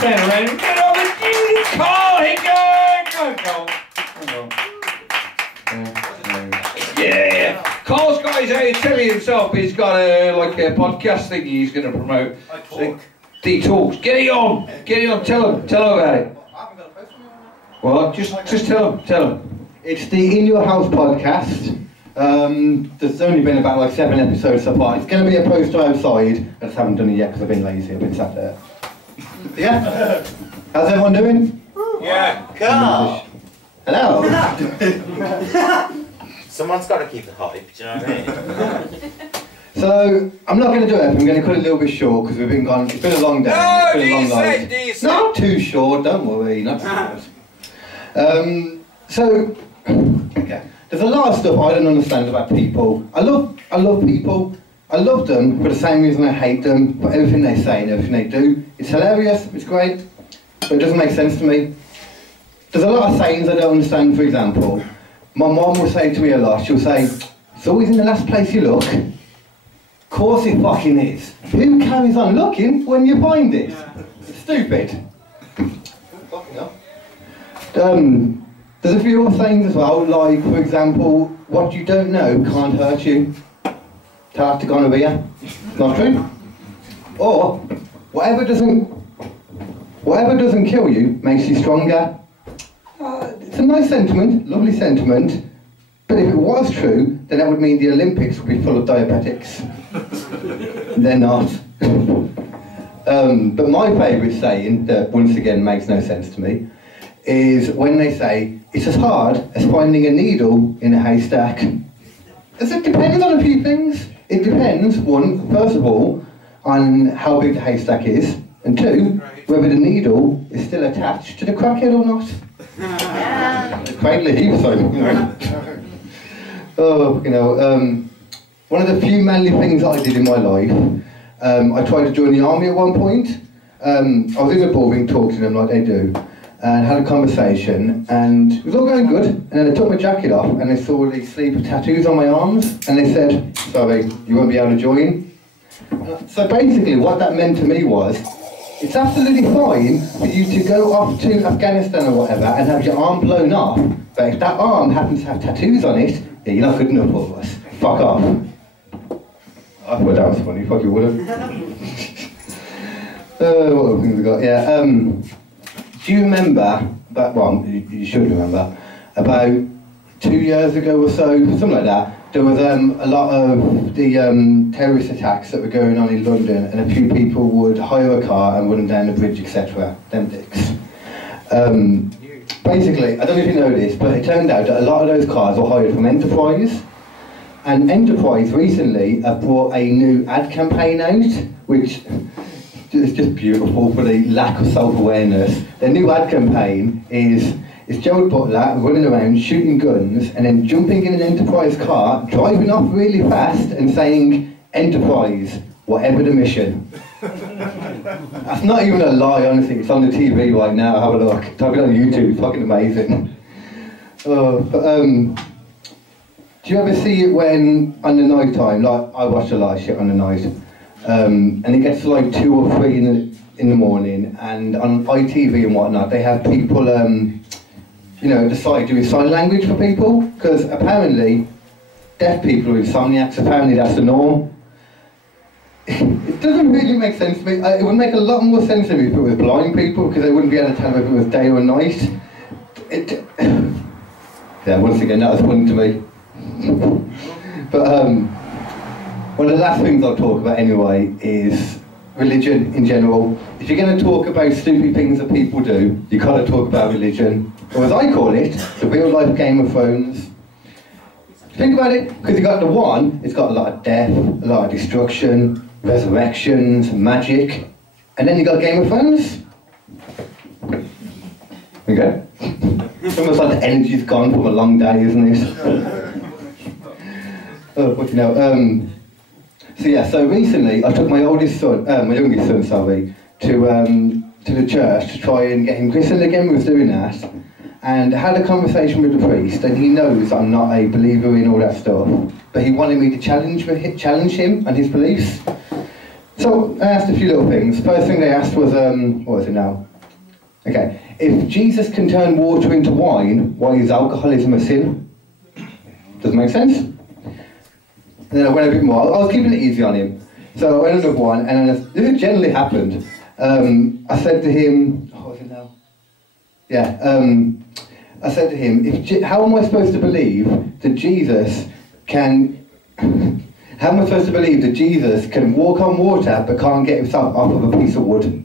stand around and get on with you, Carl, hinken! Go, Carl. Yeah. Carl's got his own telly himself. He's got a podcast thing he's going to promote. I talk. He talks. Get it on. Tell him about it. I haven't got a post on it. Well, just tell him. It's the In Your House podcast. There's only been about like 7 episodes so far. It's going to be a poster outside. I just haven't done it yet because I've been lazy. I've been sat there. Yeah. How's everyone doing? Yeah. Karl. Hello. Someone's got to keep the hype, do you know what I mean? So, I'm not going to do it. I'm going to cut it a little bit short because we've been gone. It's been a long day. No, it's been a long night. decent. Not too short, don't worry. Not too short. So, okay. There's a lot of stuff I don't understand about people. I love people. I love them for the same reason I hate them, for everything they say and everything they do. It's hilarious, it's great, but it doesn't make sense to me. There's a lot of sayings I don't understand, for example. My mom will say to me a lot, she'll say, it's always in the last place you look. Of course it fucking is. Who carries on looking when you find it? It's stupid. Fucking hell. There's a few other sayings as well, like, for example, what you don't know can't hurt you. Tell that to gonorrhea. Not true. Or, whatever doesn't kill you makes you stronger. It's a nice sentiment, lovely sentiment, but if it was true, then that would mean the Olympics would be full of diabetics. They're not. But my favourite saying, that once again makes no sense to me, is when they say, it's as hard as finding a needle in a haystack. As it depends on a few things. It depends, first of all, on how big the haystack is, and two, whether the needle is still attached to the crackhead or not. Quaintly heaps, one of the few manly things I did in my life, I tried to join the army at one point. I was in the ballroom talking to them like they do, and had a conversation, and it was all going good, and then I took my jacket off, and they saw these sleeve tattoos on my arms, and they said, sorry, you won't be able to join. So basically what that meant to me was, it's absolutely fine for you to go off to Afghanistan or whatever and have your arm blown off, but if that arm happens to have tattoos on it, yeah, you're not good enough for us. Fuck off. I thought that was funny, fuck you wouldn't. What other things we got? Yeah, do you remember, you should remember, about 2 years ago or so, something like that, there was a lot of the terrorist attacks that were going on in London, and a few people would hire a car and run them down the bridge, etc. Them dicks. Basically, I don't know if you know this, but it turned out that a lot of those cars were hired from Enterprise, and Enterprise recently have brought a new ad campaign out, which is just beautiful for the lack of self-awareness. Their new ad campaign is Gerald Butler running around shooting guns and then jumping in an Enterprise car, driving off really fast and saying, Enterprise, whatever the mission. That's not even a lie, honestly. It's on the TV right now, have a look. Type it on YouTube, it's fucking amazing. Do you ever see it when, on the night time, like I watch a lot of shit on the night, and it gets to like 2 or 3 in the morning, and on ITV and whatnot, they have people, decide doing sign language for people, because apparently deaf people are insomniacs, apparently that's the norm. It doesn't really make sense to me. It would make a lot more sense to me if it was blind people, because they wouldn't be able to tell if it was day or night. Yeah, once again, that was funny to me. But one of the last things I'll talk about anyway is religion in general. If you're going to talk about stupid things that people do, you got to talk about religion, or as I call it, the real life Game of Thrones. Think about it, because you got the one, it's got a lot of death, a lot of destruction, resurrections, magic, and then you got Game of Thrones. Okay. It's almost like the energy's gone from a long day, isn't it? So recently I took my youngest son, to the church to try and get him christened again. We was doing that, and I had a conversation with the priest, and he knows I'm not a believer in all that stuff, but he wanted me to challenge him and his beliefs. So I asked a few little things. First thing they asked was, what is it now? Okay, if Jesus can turn water into wine, why is alcoholism a sin? Does it make sense? And then I went a bit more. I was keeping it easy on him. So I went another one, and this generally happened. I said to him, what was it now? Yeah, I said to him, how am I supposed to believe that Jesus can... How am I supposed to believe that Jesus can walk on water but can't get himself off of a piece of wood?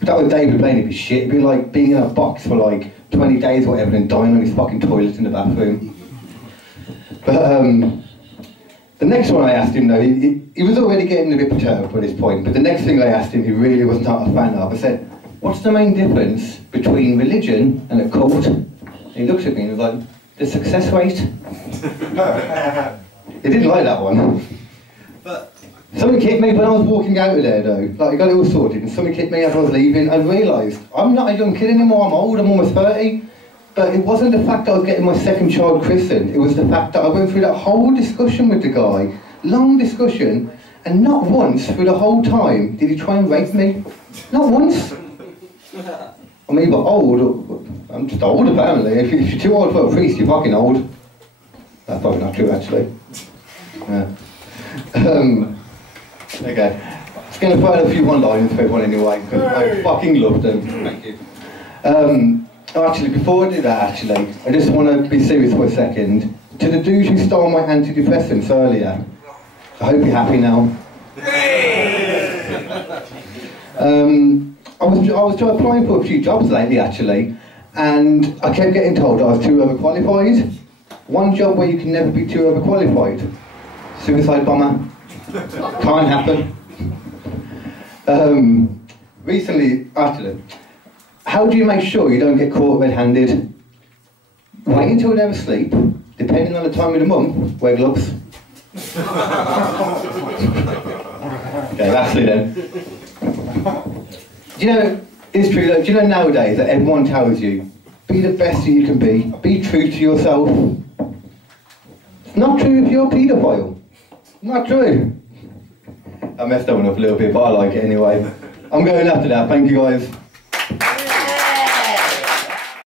That was David playing his shit. It'd be like being in a box for like 20 days or whatever and dying on his fucking toilet in the bathroom. But the next one I asked him though, he was already getting a bit perturbed by this point, but the next thing I asked him he really wasn't a fan of. I said, what's the main difference between religion and a cult? And he looked at me and was like, the success rate. He didn't like that one. But Something kicked me when I was walking out of there though. Like, I got it all sorted and something kicked me as I was leaving. I realised I'm not a young kid anymore, I'm old, I'm almost 30. But it wasn't the fact that I was getting my second child christened, it was the fact that I went through that whole discussion with the guy, long discussion, and not once through the whole time did he try and rape me. Not once. I'm either old, or I'm just old apparently. If you're too old for a priest, you're fucking old. That's probably not true actually. Yeah. Okay. Just going to put a few one-liners for everyone anyway, because I fucking love them. Thank you. Oh, actually, before I do that, I just want to be serious for a second. To the dudes who stole my antidepressants earlier, I hope you're happy now. I was applying for a few jobs lately, actually, and I kept getting told I was too overqualified. One job where you can never be too overqualified. Suicide bomber. Can't happen. Recently, actually, how do you make sure you don't get caught red-handed? Wait until they're asleep, depending on the time of the month, wear gloves. Okay, lastly then. Do you know, it's true, do you know nowadays that everyone tells you, be the best that you can be true to yourself. It's not true if you're a paedophile. Not true. I messed that one up a little bit, but I like it anyway. I'm going after that, thank you guys.